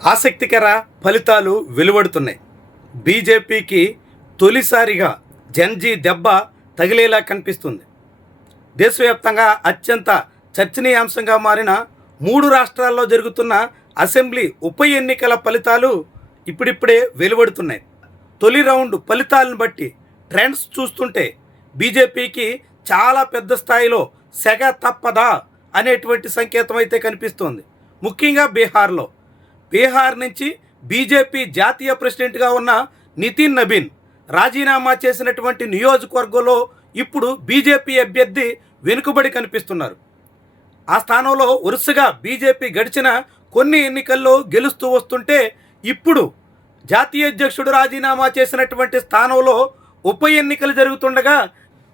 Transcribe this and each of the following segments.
ఆసక్తికర ఫలితాలు వెలువడుతున్నాయి. బీజేపీకి తొలిసారిగా జన్జీ దెబ్బ తగిలేలా కనిపిస్తుంది. దేశవ్యాప్తంగా అత్యంత చర్చనీయాంశంగా మారిన 3 రాష్ట్రాల్లో జరుగుతున్న అసెంబ్లీ ఉప ఎన్నికల ఫలితాలు ఇప్పుడిప్పుడే వెలువడుతున్నాయి. తొలి రౌండ్ ఫలితాలను బట్టి ట్రెండ్స్ చూస్తుంటే బీజేపీకి చాలా పెద్ద స్థాయిలో సెగ తప్పదా అనేటువంటి సంకేతం అయితే కనిపిస్తోంది. ముఖ్యంగా బీహార్ నుంచి బీజేపీ జాతీయ ప్రెసిడెంట్గా ఉన్న నితిన్ నబీన్ రాజీనామా చేసినటువంటి నియోజకవర్గంలో ఇప్పుడు బీజేపీ అభ్యర్థి వెనుకబడి కనిపిస్తున్నారు. ఆ స్థానంలో వరుసగా బీజేపీ గడిచిన కొన్ని ఎన్నికల్లో గెలుస్తూ వస్తుంటే ఇప్పుడు జాతీయ అధ్యక్షుడు రాజీనామా చేసినటువంటి స్థానంలో ఉప ఎన్నికలు జరుగుతుండగా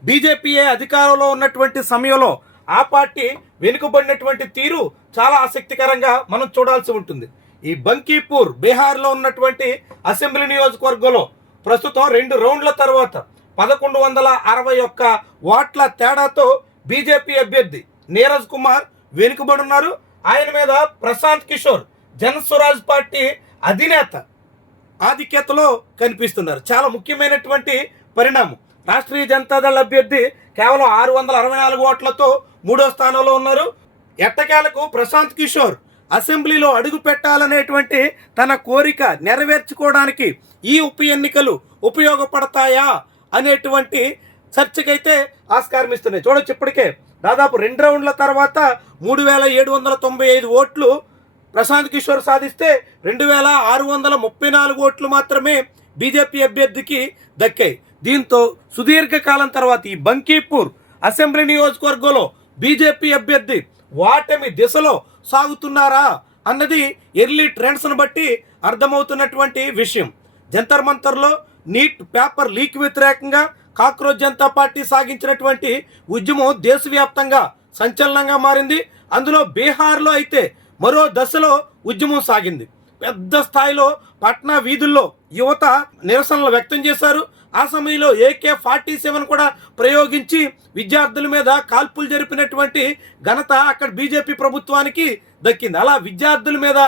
బీజేపీయే అధికారంలో ఉన్నటువంటి సమయంలో ఆ పార్టీ వెనుకబడినటువంటి తీరు చాలా ఆసక్తికరంగా మనం చూడాల్సి ఉంటుంది. ఈ బంకీపూర్ బీహార్లో ఉన్నటువంటి అసెంబ్లీ నియోజకవర్గంలో ప్రస్తుతం 2 రౌండ్ల తర్వాత 1161 ఓట్ల తేడాతో బీజేపీ అభ్యర్థి నీరజ్ కుమార్ వెనుకబడి ఉన్నారు. ఆయన మీద ప్రశాంత్ కిషోర్ జనస్వరాజ్ పార్టీ అధినేత ఆధిక్యతలో కనిపిస్తున్నారు. చాలా ముఖ్యమైనటువంటి పరిణామం. రాష్ట్రీయ జనతాదళ అభ్యర్థి కేవలం 664 ఓట్లతో 3వ స్థానంలో ఉన్నారు. ఎట్టకేలకు ప్రశాంత్ కిషోర్ అసెంబ్లీలో అడుగు పెట్టాలనేటువంటి తన కోరిక నెరవేర్చుకోవడానికి ఈ ఉప ఎన్నికలు ఉపయోగపడతాయా అనేటువంటి చర్చకైతే ఆస్కారం ఇస్తున్నాయి. చూడొచ్చు, ఇప్పటికే దాదాపు 2 రౌండ్ల తర్వాత 3795 ఓట్లు ప్రశాంత్ కిషోర్ సాధిస్తే 2634 ఓట్లు మాత్రమే బీజేపీ అభ్యర్థికి దక్కాయి. దీంతో సుదీర్ఘకాలం తర్వాత ఈ బంకీపూర్ అసెంబ్లీ నియోజకవర్గంలో బీజేపీ అభ్యర్థి ఓటమి దిశలో సాగుతున్నారా అన్నది ఎర్లీ ట్రెండ్స్ను బట్టి అర్థమవుతున్నటువంటి విషయం. జంతర్ మంతర్లో నీట్ పేపర్ లీక్ వ్యతిరేకంగా కాక్రోచ్ జనతా పార్టీ సాగించినటువంటి ఉద్యమం దేశవ్యాప్తంగా సంచలనంగా మారింది. అందులో బీహార్లో అయితే మరో దశలో ఉద్యమం సాగింది. పెద్ద స్థాయిలో పట్నా వీధుల్లో యువత నిరసనలు వ్యక్తం చేశారు. ఆ సమయంలో AK-47 కూడా ప్రయోగించి విద్యార్థుల మీద కాల్పులు జరిపినటువంటి ఘనత అక్కడ బీజేపీ ప్రభుత్వానికి దక్కింది. అలా విద్యార్థుల మీద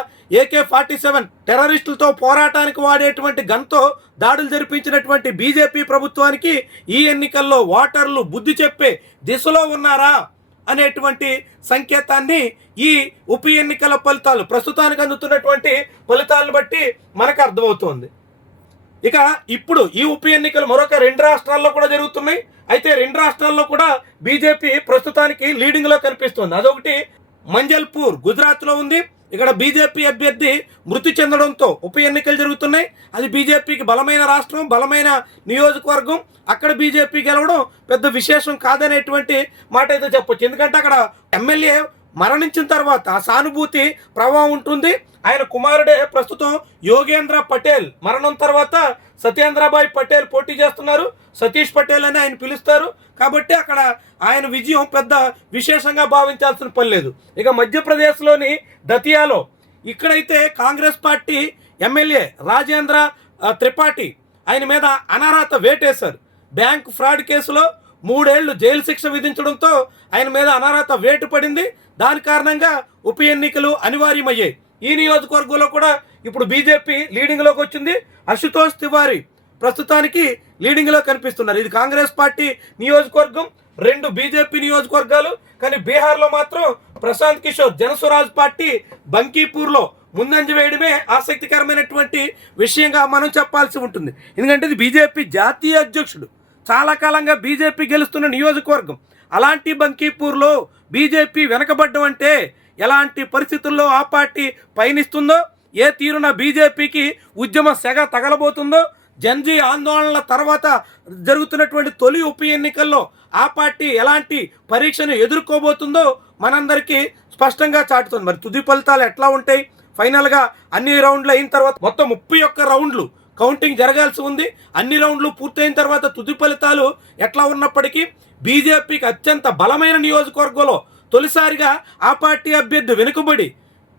AK-47 టెర్రరిస్టులతో పోరాటానికి వాడేటువంటి గన్తో దాడులు జరిపించినటువంటి బీజేపీ ప్రభుత్వానికి ఈ ఎన్నికల్లో ఓటర్లు బుద్ధి చెప్పే దిశలో ఉన్నారా అనేటువంటి సంకేతాన్ని ఈ ఉప ఎన్నికల ఫలితాలు ప్రస్తుతానికి అందుతున్నటువంటి ఫలితాలను బట్టి మనకు అర్థమవుతోంది. ఇక ఇప్పుడు ఈ ఉప ఎన్నికలు మరొక 2 రాష్ట్రాల్లో కూడా జరుగుతున్నాయి. అయితే 2 రాష్ట్రాల్లో కూడా బీజేపీ ప్రస్తుతానికి లీడింగ్లో కనిపిస్తుంది. అదొకటి మంజల్పూర్ గుజరాత్లో ఉంది. ఇక్కడ బీజేపీ అభ్యర్థి మృతి చెందడంతో ఉప ఎన్నికలు జరుగుతున్నాయి. అది బీజేపీకి బలమైన రాష్ట్రం, బలమైన నియోజకవర్గం. అక్కడ బీజేపీ గెలవడం పెద్ద విశేషం కాదనేటువంటి మాట అయితే చెప్పొచ్చు. ఎందుకంటే అక్కడ ఎమ్మెల్యే మరణించిన తర్వాత ఆ సానుభూతి ప్రభావం ఉంటుంది. ఆయన కుమారుడే ప్రస్తుతం యోగేంద్ర పటేల్ మరణం తర్వాత సత్యేంద్రభాయ్ పటేల్ పోటీ చేస్తున్నారు. సతీష్ పటేల్ అని ఆయన పిలుస్తారు. కాబట్టి అక్కడ ఆయన విజయం పెద్ద విశేషంగా భావించాల్సిన పని లేదు. ఇక మధ్యప్రదేశ్లోని దతియాలో ఇక్కడైతే కాంగ్రెస్ పార్టీ ఎమ్మెల్యే రాజేంద్ర త్రిపాఠి ఆయన మీద అనర్హత వేటేశారు. బ్యాంక్ ఫ్రాడ్ కేసులో 3 ఏళ్లు జైలు శిక్ష విధించడంతో ఆయన మీద అనర్హత వేటు పడింది. దాని కారణంగా ఉప ఎన్నికలు అనివార్యమయ్యాయి. ఈ నియోజకవర్గంలో కూడా ఇప్పుడు బీజేపీ లీడింగ్లోకి వచ్చింది. అశుతోష్ తివారీ ప్రస్తుతానికి లీడింగ్లో కనిపిస్తున్నారు. ఇది కాంగ్రెస్ పార్టీ నియోజకవర్గం, 2 బీజేపీ నియోజకవర్గాలు. కానీ బీహార్లో మాత్రం ప్రశాంత్ కిషోర్ జనస్వరాజ్ పార్టీ బంకీపూర్లో ముందంజ వేయడమే ఆసక్తికరమైనటువంటి విషయంగా మనం చెప్పాల్సి ఉంటుంది. ఎందుకంటే ఇది బీజేపీ జాతీయ అధ్యక్షుడు, చాలా కాలంగా బీజేపీ గెలుస్తున్న నియోజకవర్గం. అలాంటి బంకీపూర్లో బీజేపీ వెనకబడ్డం అంటే ఎలాంటి పరిస్థితుల్లో ఆ పార్టీ పయనిస్తుందో, ఏ తీరున బీజేపీకి ఉద్యమ సెగ తగలబోతుందో, జన్జీ ఆందోళనల తర్వాత జరుగుతున్నటువంటి తొలి ఉప ఎన్నికల్లో ఆ పార్టీ ఎలాంటి పరీక్షను ఎదుర్కోబోతుందో మనందరికీ స్పష్టంగా చాటుతుంది. మరి తుది ఫలితాలు ఎట్లా ఉంటాయి? ఫైనల్గా అన్ని రౌండ్లు అయిన తర్వాత మొత్తం 31 రౌండ్లు కౌంటింగ్ జరగాల్సి ఉంది. అన్ని రౌండ్లు పూర్తయిన తర్వాత తుది ఫలితాలు ఎట్లా ఉన్నప్పటికీ బీజేపీకి అత్యంత బలమైన నియోజకవర్గంలో తొలిసారిగా ఆ పార్టీ అభ్యర్థి వెనుకబడి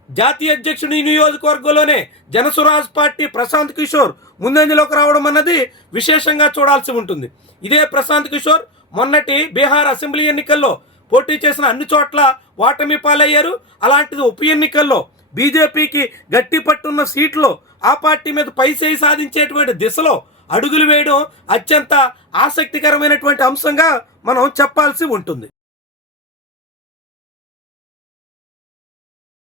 జాతీయ అధ్యక్షుడి నియోజకవర్గంలోనే జనస్వరాజ్ పార్టీ ప్రశాంత్ కిషోర్ ముందంజలోకి రావడం అన్నది విశేషంగా చూడాల్సి ఉంటుంది. ఇదే ప్రశాంత్ కిషోర్ మొన్నటి బీహార్ అసెంబ్లీ ఎన్నికల్లో పోటీ చేసిన అన్ని చోట్ల ఓటమి పాలయ్యారు. అలాంటిది ఉప ఎన్నికల్లో బీజేపీకి గట్టి పట్టున్న సీట్లో ఆ పార్టీ మీద పైచేయి సాధించేటువంటి దిశలో అడుగులు వేయడం అత్యంత ఆసక్తికరమైనటువంటి అంశంగా మనం చెప్పాల్సి ఉంటుంది.